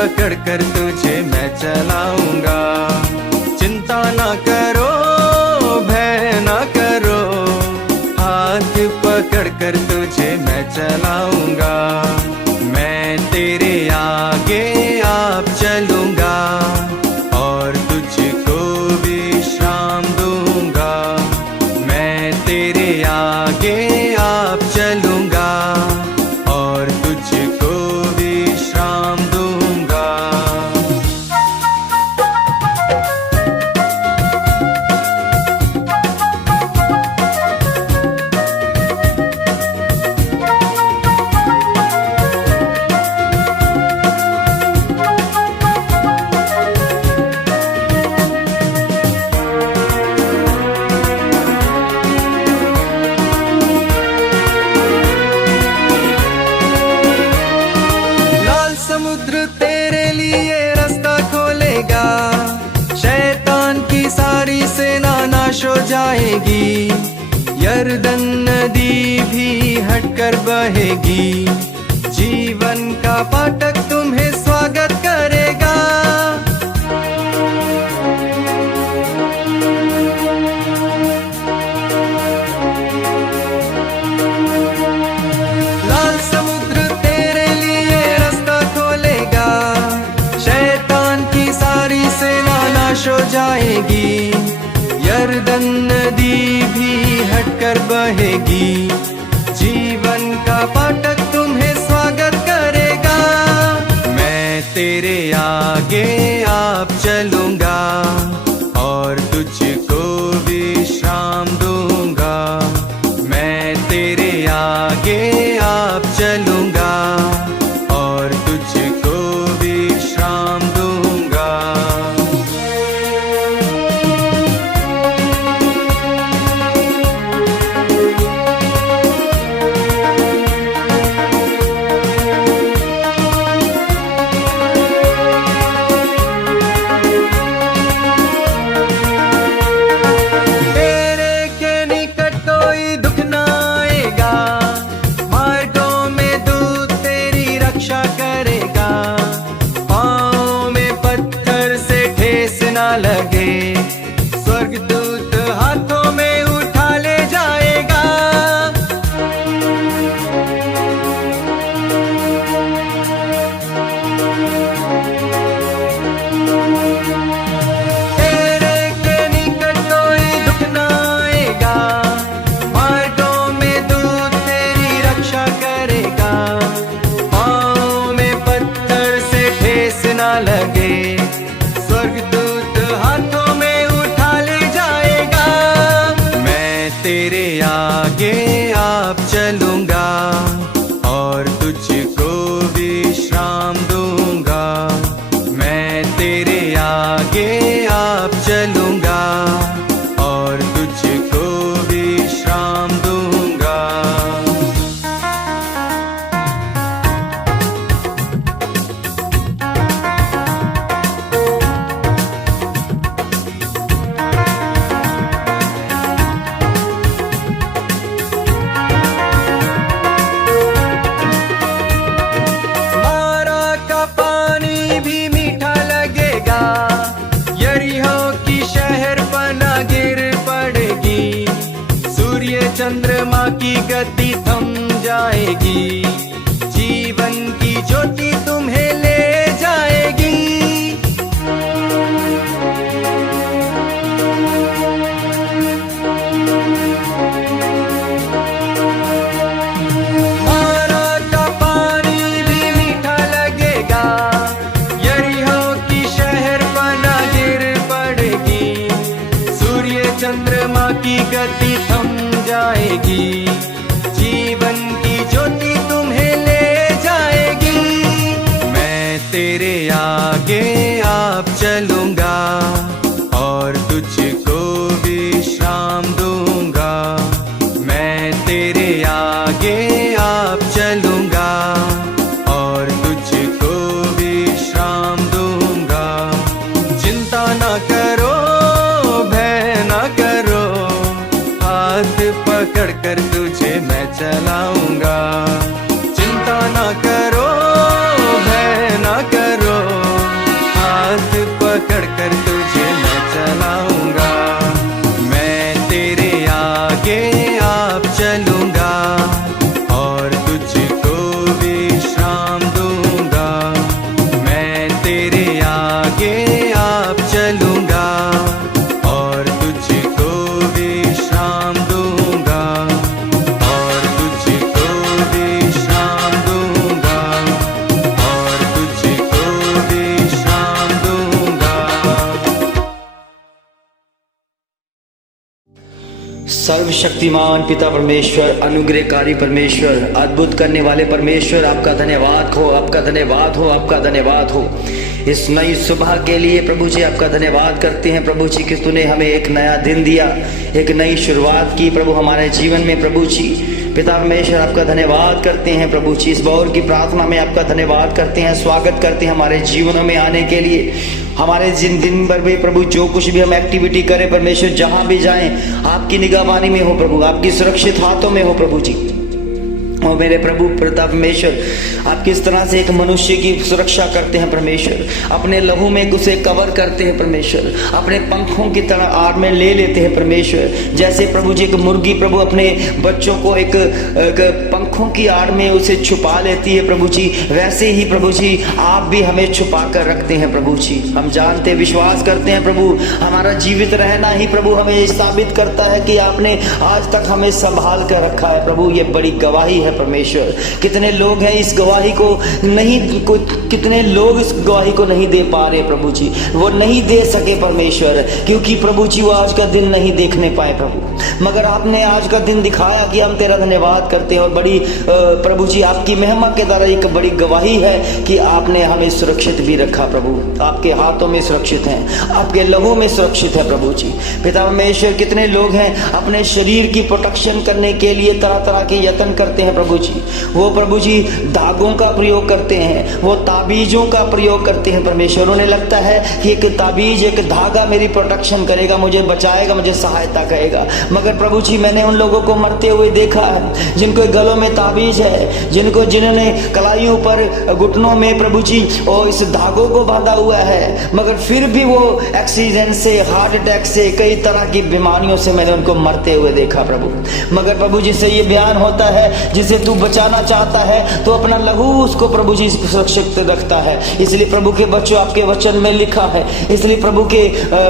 पकड़ कर तुझे मैं चलाऊंगा। चिंता ना करो, भय ना करो, हाथ पकड़ कर तुझे मैं चलाऊंगा। मैं तेरे आगे आप चलूंगा और तुझको विश्राम दूंगा। मैं तेरे आगे आप चलूंगा और तुझको विश्राम दूंगा। समुद्र तेरे लिए रास्ता खोलेगा, शैतान की सारी सेना नाश हो जाएगी। यरदन नदी भी हटकर बहेगी, जीवन का फाटक तुम्हें स्वागत करेगा। लाल समुद्र तेरे लिए रास्ता खोलेगा, शैतान की सारी सेना नाश हो जाएगी। यरदन नदी भी हटकर बहेगी, जीवन का फाटक तुम्हें स्वागत करेगा। मैं तेरे आगे आप चलूंगा और तुझको विश्राम दूंगा। मैं तेरे आगे आप चलूंगा और तुझको विश्राम दूंगा। तेरे के निकट कोई दुख ना आएगा, मार्गों में दूत तेरी रक्षा करेगा। पाँव में पत्थर से ठेस ना लगे, स्वर्गदूत हाथों में उठा ले जाएगा। तेरे के निकट कोई दुख ना आएगा, मार्गों में दूत तेरी रक्षा करेगा। पाँव में पत्थर से ठेस ना लगे, स्वर्गदूत हाथों में उठा ले जाएगा। मैं तेरे आगे आप चलूंगा और तुझको विश्राम दूंगा। मैं तेरे आगे आप चलूंगा और तुझको विश्राम दूंगा। मारा का पानी भी मीठा लगेगा, यरीहो की शहर पना गिर पड़ेगी। सूर्य चंद्रमा की गति थम जाएगी, जीवन की ज्योति तुम्हें ले जाएगी। मारा का पानी भी मीठा लगेगा, यरीहो की शहर पना गिर पड़ेगी। सूर्य चंद्रमा की गति थम जाएगी, जीवन की ज्योति तुम्हें ले जाएगी। मैं सर्वशक्तिमान पिता परमेश्वर, अनुग्रहकारी परमेश्वर, अद्भुत करने वाले परमेश्वर, आपका धन्यवाद हो, आपका धन्यवाद हो, आपका धन्यवाद हो। इस नई सुबह के लिए प्रभु जी आपका धन्यवाद करते हैं प्रभु जी कि तूने हमें एक नया दिन दिया, एक नई शुरुआत की प्रभु हमारे जीवन में प्रभु जी। पिता परमेश्वर आपका धन्यवाद करते हैं प्रभु जी, इस बौर की प्रार्थना में आपका धन्यवाद करते हैं, स्वागत करते हैं हमारे जीवनों में आने के लिए। हमारे दिन भर में प्रभु जो कुछ भी हम एक्टिविटी करें परमेश्वर, जहां भी जाएं आपकी निगहबानी में हो प्रभु, आपकी सुरक्षित हाथों में हो प्रभु जी। और मेरे प्रभु पिता परमेश्वर, आप किस तरह से एक मनुष्य की सुरक्षा करते हैं परमेश्वर, अपने लहू में उसे कवर करते हैं परमेश्वर, अपने पंखों की तरह आड़ में ले लेते हैं परमेश्वर। जैसे प्रभु जी एक मुर्गी प्रभु अपने बच्चों को एक पंखों की आड़ में उसे छुपा लेती है प्रभु जी, वैसे ही प्रभु जी आप भी हमें छुपा कर रखते हैं प्रभु जी। हम जानते विश्वास करते हैं प्रभु, हमारा जीवित रहना ही प्रभु हमें साबित करता है कि आपने आज तक हमें संभाल कर रखा है प्रभु। ये बड़ी गवाही है परमेश्वर। कितने लोग हैं इस गवाही को कितने लोग इस गवाही को नहीं दे पा रहे प्रभु जी, वो नहीं दे सके परमेश्वर, क्योंकि प्रभु जी वो आज का दिन नहीं देखने पाए प्रभु। मगर आपने आज का दिन दिखाया कि हम तेरा धन्यवाद करते हैं। और बड़ी प्रभु जी आपकी महिमा के द्वारा एक बड़ी गवाही है कि आपने हमें सुरक्षित भी रखा प्रभु, आपके हाथों में सुरक्षित हैं, आपके लहू में सुरक्षित है प्रभु जी। पिता परमेश्वर कितने लोग हैं अपने शरीर की प्रोटेक्शन करने के लिए तरह तरह के यत्न करते हैं प्रभु जी। वो प्रभु जी धागों का प्रयोग करते हैं, वो ताबीजों का प्रयोग करते हैं परमेश्वर। उन्हें लगता है कि एक ताबीज, एक धागा मेरी प्रोटेक्शन करेगा, मुझे बचाएगा, मुझे सहायता करेगा। मगर प्रभु जी मैंने उन लोगों को मरते हुए देखा है जिनको गलों में ताबीज है, जिन्होंने कलाइयों पर घुटनों में प्रभु जी और इस धागों को बांधा हुआ है, मगर फिर भी वो एक्सीडेंट से, हार्ट अटैक से, कई तरह की बीमारियों से मैंने उनको मरते हुए देखा प्रभु। मगर प्रभु जी से ये बयान होता है, जिसे तू बचाना चाहता है तो अपना लहू उसको प्रभु जी सुरक्षित रखता है। इसलिए प्रभु के बच्चों आपके वचन में लिखा है, इसलिए प्रभु के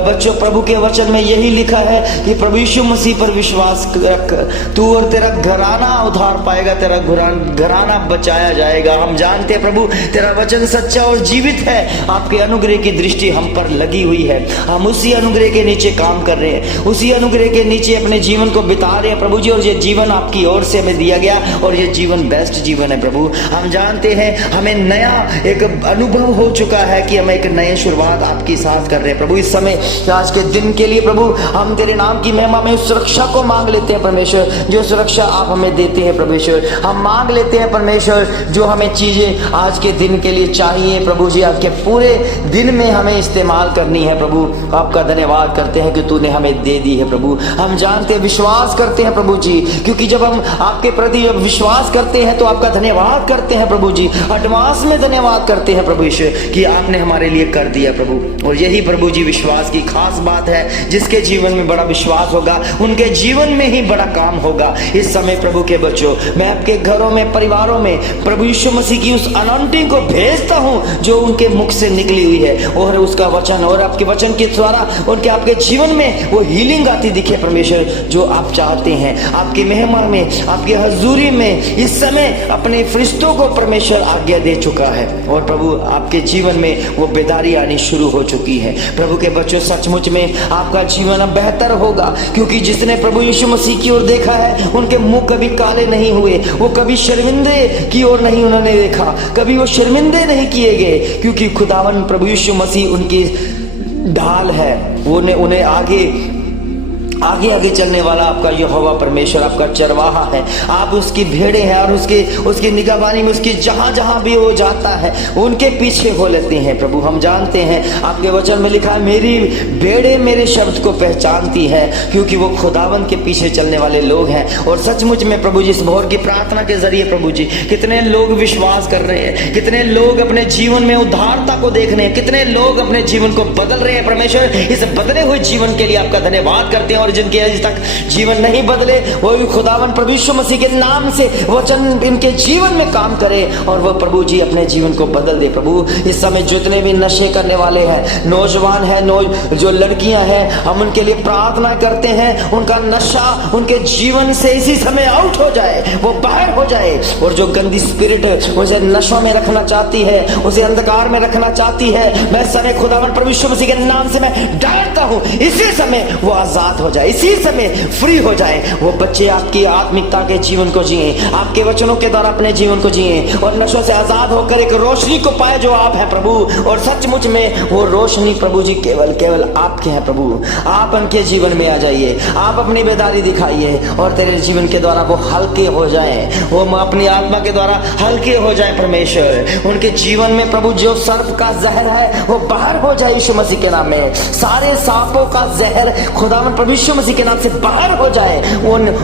बच्चों प्रभु के वचन में यही लिखा है कि प्रभु यीशु मसीह पर विश्वास रख, तू और तेरा घराना उद्धार पाएगा, तेरा घराना बचाया जाएगा। हम जानते हैं प्रभु तेरा वचन सच्चा और जीवित है, आपके अनुग्रह की दृष्टि हम पर लगी हुई है, हम उसी अनुग्रह के नीचे काम कर रहे हैं, उसी अनुग्रह के नीचे अपने जीवन को बिता रहे हैं प्रभु जी। और ये जीवन आपकी ओर से हमें दिया गया और ये जीवन बेस्ट जीवन है प्रभु। हम जानते हैं हमें नया एक अनुभव हो चुका है कि हम एक नई शुरुआत आपके साथ कर रहे हैं प्रभु। इस समय आज के दिन के लिए प्रभु हम तेरे नाम की महिमा में सुरक्षा को मांग लेते हैं परमेश्वर, जो सुरक्षा आप हमें देते हैं परमेश्वर। हम मांग लेते हैं परमेश्वर जो हमें चीजें आज के दिन के लिए चाहिए प्रभु जी, आपके पूरे दिन में हमें इस्तेमाल करनी है प्रभु। आपका धन्यवाद करते हैं कि तूने हमें दे दी है प्रभु। हम जानते हैं, विश्वास करते हैं प्रभु जी, क्योंकि जब हम आपके प्रति विश्वास करते हैं तो आपका धन्यवाद करते हैं प्रभु जी, एडवांस में धन्यवाद करते हैं प्रभु ईश्वर कि आपने हमारे लिए कर दिया प्रभु। और यही प्रभु जी विश्वास की खास बात है, जिसके जीवन में बड़ा विश्वास होगा उनके जीवन में ही बड़ा काम होगा। इस समय प्रभु के बच्चों, मैं आपके घरों में, परिवारों में प्रभु यीशु मसीह की उस अनॉइंटिंग को भेजता हूं जो उनके मुख से निकली हुई है, और उसका वचन और आपके वचन के द्वारा उनके आपके जीवन में वो हीलिंग आती दिखे परमेश्वर, जो आप चाहते हैं। आपकी महिमा में, आपकी हजूरी में इस समय अपने फरिश्तों को परमेश्वर आज्ञा दे चुका है, और प्रभु आपके जीवन में वो बेदारी आनी शुरू हो चुकी है। प्रभु के बच्चों, सचमुच में आपका जीवन अब बेहतर होगा, क्योंकि जिसने प्रभु यीशु मसीह की ओर देखा है उनके मुंह कभी काले नहीं हुए, वो कभी शर्मिंदे की ओर नहीं उन्होंने देखा, कभी वो शर्मिंदे नहीं किए गए, क्योंकि खुदावन प्रभु यीशु मसीह उनकी ढाल है, वो उन्हें आगे चलने वाला आपका यहोवा परमेश्वर आपका चरवाहा है। आप उसकी भेड़े हैं और उसकी निगहबानी में उसकी जहां भी वो जाता है उनके पीछे हो लेते हैं प्रभु। हम जानते हैं आपके वचन में लिखा है, मेरी भेड़े मेरे शब्द को पहचानती है, क्योंकि वो खुदावन के पीछे चलने वाले लोग हैं। और सचमुच में प्रभु जी इस भोर की प्रार्थना के जरिए प्रभु जी कितने लोग विश्वास कर रहे हैं, कितने लोग अपने जीवन में उद्धारता को देख रहे हैं, कितने लोग अपने जीवन को बदल रहे हैं परमेश्वर। इस बदले हुए जीवन के लिए आपका धन्यवाद करते हैं। और जिनके अभी तक जीवन नहीं बदले, वो भी खुदावन प्रभु यीशु मसीह के नाम से वचन इनके जीवन में काम करे और वो प्रभु जी अपने जीवन को बदल दे प्रभु। इस समय जितने भी नशे करने वाले हैं, नौजवान हैं, जो लड़कियां हैं, हम उनके लिए प्रार्थना करते हैं, उनका नशा उनके जीवन से इसी समय आउट हो जाए, वो बाहर हो जाए। और जो गंदी स्पिरिट उसे नशों में रखना चाहती है, उसे अंधकार में रखना चाहती है, मैं समय खुदावन प्रभु यीशु मसीह के नाम से मैं डांटता हूं, इसी समय वो आजाद हो जाए जाए, इसी समय फ्री हो जाए। वो बच्चे आपकी आत्मिकता के जीवन को जिए, आपके वचनों के द्वारा अपने जीवन को जिए और नशों से आजाद होकर एक रोशनी को पाए जो आप हैं प्रभु। और सचमुच में वो रोशनी प्रभु जी केवल आपके हैं प्रभु। आप उनके जीवन में आ जाइए, आप अपनी बेदारी दिखाइए और तेरे जीवन के द्वारा वो हल्के हो जाएं, वो अपनी आत्मा के द्वारा हल्के हो जाएं परमेश्वर। उनके जीवन में प्रभु जो सर्प का जहर है वो बाहर हो जाए यीशु मसीह के नाम में। सारे सांपों का जहर खुदावन प्रभु यीशु मसीह के नाम से बाहर हो जाए।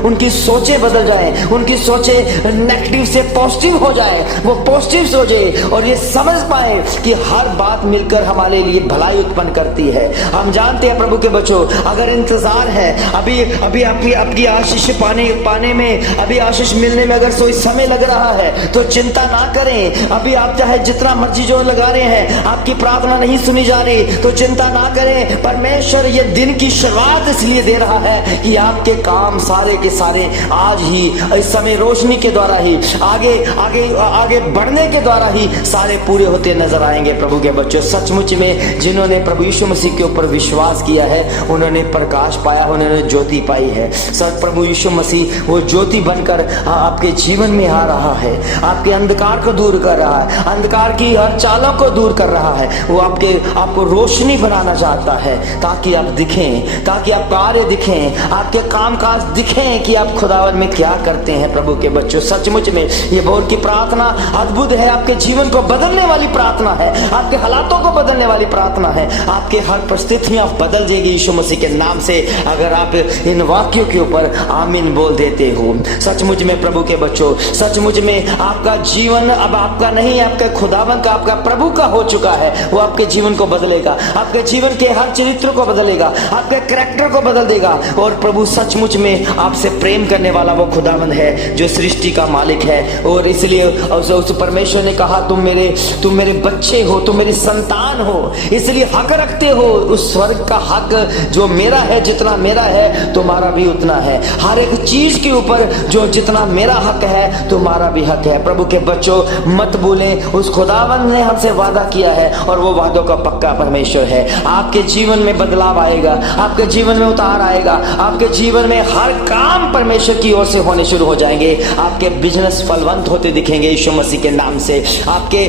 उनकी सोचें बदल जाए, उनकी सोचें नेगेटिव से पॉजिटिव हो जाए, वो पॉजिटिव सोचे और ये समझ पाए कि हर बात मिलकर हमारे लिए भलाई उत्पन्न करती है। हम जानते हैं प्रभु के बच्चों, अगर इंतजार है अभी आपकी आशीष पाने में, अभी आशीष मिलने में अगर कोई समय लग रहा है तो चिंता ना करें। अभी आप चाहे जितना मर्जी जोर लगा रहे हैं, आपकी प्रार्थना नहीं सुनी जा रही तो चिंता ना करें। परमेश्वर ये दिन की शुरुआत इसलिए दे रहा है कि आपके काम सारे के सारे आज ही इस समय रोशनी के द्वारा ही आगे बढ़ने के द्वारा ही सारे पूरे होते नजर आएंगे। प्रभु के बच्चों, सचमुच में जिन्होंने प्रभु यीशु मसीह के ऊपर विश्वास किया है उन्होंने प्रकाश पाया, उन्होंने ज्योति पाई है। सच प्रभु यीशु मसीह वो ज्योति बनकर आपके जीवन में आ रहा है, आपके अंधकार को दूर कर रहा है, अंधकार की हर चालों को दूर कर रहा है। वो आपको रोशनी बनाना चाहता है ताकि आप दिखें, ताकि आप कार्य दिखें, आपके कामकाज दिखें कि आप खुदावन में क्या करते हैं। प्रभु के बच्चों, सचमुच में ये बोल की प्रार्थना अद्भुत है, आपके जीवन को बदलने वाली प्रार्थना है, आपके हालातों को बदलने वाली प्रार्थना है। आपके हर परिस्थितियां बदल जाएगी यीशु मसीह के नाम से अगर आप इन वाक्यों के ऊपर आमीन बोल देते हो। सचमुच में प्रभु के बच्चों, सचमुच में आपका जीवन अब आपका नहीं, आपके खुदावन का, आपका प्रभु का हो चुका है। वो आपके जीवन को बदलेगा, आपके जीवन के हर चरित्र को बदलेगा, आपके कैरेक्टर को बदल देगा। और प्रभु सचमुच में आपसे प्रेम करने वाला वो खुदावन है जो सृष्टि का मालिक है। और इसलिए उस परमेश्वर ने कहा तुम मेरे बच्चे हो, तुम मेरी संतान हो, इसलिए हक रखते हो उस स्वर्ग का हक जो मेरा है, जितना मेरा है तुम्हारा भी उतना है। हर एक चीज के ऊपर जो जितना मेरा हक है तुम्हारा भी हक है। प्रभु के बच्चों, मत भूलें उस खुदावन ने हमसे वादा किया है और वो वादों का पक्का परमेश्वर है। आपके जीवन में बदलाव आएगा, आपके जीवन में उतार आएगा, आपके जीवन में हर काम परमेश्वर की ओर से होने शुरू हो जाएंगे। आपके बिजनेस फलवंत होते दिखेंगे यीशु मसीह के नाम से। आपके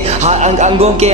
अंगों के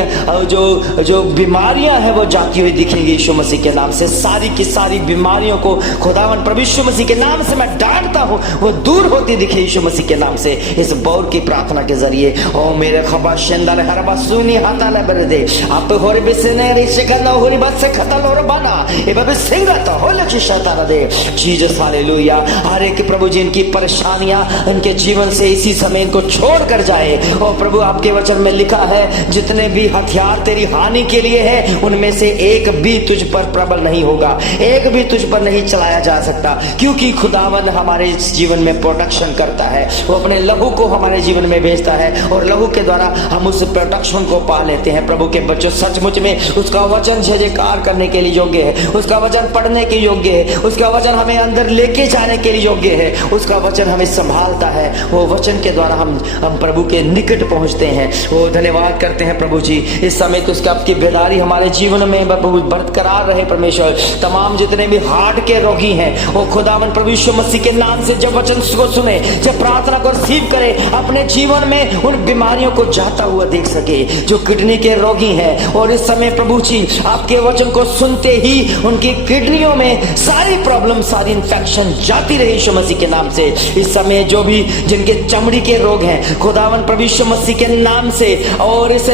जो बीमारियां हैं वो जाती हुई दिखेंगी यीशु मसीह के नाम से। सारी की सारी बीमारियों को खुदावन प्रभु यीशु मसीह के नाम से मैं डांटता हूं, वो दूर होती दिखे यीशु मसीह के नाम से। इस बौर की प्रार्थना के जरिए ओ मेरे खबा शंदर हरबा सुनी हाता ले दे आप होरे बिसने रिशे का होरी बात से खतल और बना ए बाबे सिंगा तो हो लक्ष्य शतारा दे जीसस हालेलुया। हर एक प्रभु जी इनकी परेशानियां इनके जीवन से इसी समय इनको छोड़ कर जाए। और प्रभु आपके वचन में लिखा है जितने भी हथियार तेरी हानि के लिए है उनमें से एक भी तुझ पर प्रबल नहीं होगा, एक भी तुझ पर नहीं चलाया जा सकता, क्योंकि खुदावन हमारे जीवन में प्रोटेक्शन करता है। वो अपने लहू को हमारे जीवन में भेजता है और लहू के द्वारा हम उस प्रोटेक्शन को पा लेते हैं। प्रभु के बच्चों, सचमुच में उसका वचन जयकार करने के लिए योग्य है, उसका वचन पढ़ने के योग्य है, उसका वचन हमें अंदर लेके जाने के लिए योग्य है, उसका वचन हमें संभालता है। वो वचन के द्वारा हम प्रभु के निकट पहुंचते हैं। वो धन्यवाद करते हैं प्रभु जी इस समय तो उसका आपकी बेदारी हमारे जीवन में बरकरार रहे। परमेश्वर तमाम जितने भी हार्ट के रोगी हैं वो खुदावन प्रभु यीशु मसीह के नाम से जब वचन को सुने, जब प्रार्थना को रिसीव करे, अपने जीवन में उन बीमारियों को जाता हुआ देख सके। जो किडनी के रोगी हैं और इस समय प्रभु जी आपके वचन को सुनते ही उनकी किडनियों में सारी प्रॉब्लम, सारी इंफेक्शन जाती रहे यीशु मसीह के नाम से। इस समय जो भी जिनके चमड़ी के रोग हैं खुदावन प्रभु यीशु मसीह के नाम से, और इस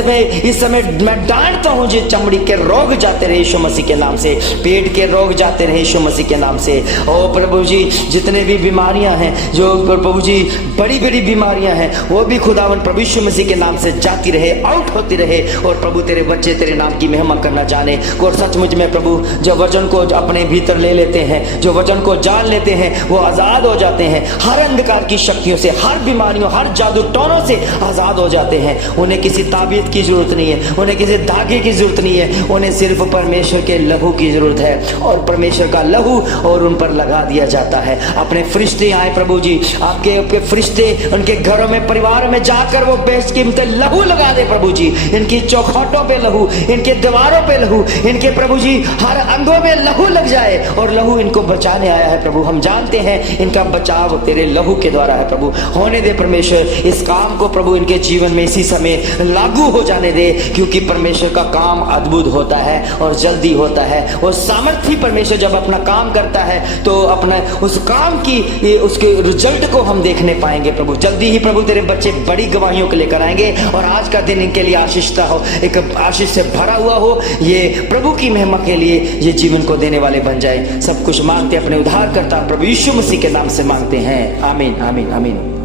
समय मैं डांटता हूं जो चमड़ी के रोग जाते रहे यीशु मसीह के नाम से, पेट के रोग जाते रहे यीशु मसीह के नाम से। और प्रभु जी जितने भी बीमारियां हैं, जो प्रभु जी बड़ी बड़ी बीमारियां हैं, वो भी खुदावन प्रभु यीशु मसीह के नाम से जाती रहे, आउट होती रहे। और प्रभु तेरे बच्चे तेरे नाम की महिमा करना जाने। और सचमुच में प्रभु जो वचन को अपने भीतर ले लेते हैं, जो वचन को जान लेते हैं, वो आजाद हो जाते हैं हर अंधकार की शक्तियों से, हर बीमारियों, हर जादू टोनों से आजाद हो जाते हैं। उन्हें किसी ताबीज की जरूरत नहीं है, उन्हें किसी धागे की जरूरत नहीं है, उन्हें सिर्फ परमेश्वर के लहू की जरूरत है और परमेश्वर का लहू और उन पर लगा दिया जाता है। अपने फरिश्ते आए प्रभु जी, आपके फरिश्ते उनके घरों में, परिवारों में जाकर वो बेशकीमती लहू लगा दे प्रभु जी। इनकी चौखटों पे लहू, इनके दीवारों पे लहू, इनके प्रभु जी हर अंगों में लहू लग जाए और लहू इनको बचाने आया है प्रभु। हम जानते हैं इनका बचाव तेरे लहू के द्वारा है प्रभु। होने दे परमेश्वर, इस काम को प्रभु इनके जीवन में इसी समय लागू हो जाने दे, क्योंकि परमेश्वर का काम अद्भुत होता है और जल्दी होता है। और सामर्थ्य परमेश्वर जब अपना काम करता है तो अपना उस काम की उसके रिजल्ट को हम देखने पाएंगे प्रभु। जल्दी ही प्रभु तेरे बच्चे बड़ी गवाहियों को लेकर आएंगे और आज का दिन इनके लिए आशीषता हो, एक आशीष से भरा हुआ हो। ये प्रभु की महिमा के लिए ये जीवन को देने वाले बन जाए। सब कुछ मांगते अपने उद्धारकर्ता प्रभु यीशु मसीह के नाम से मांगते हैं, आमीन आमीन आमीन।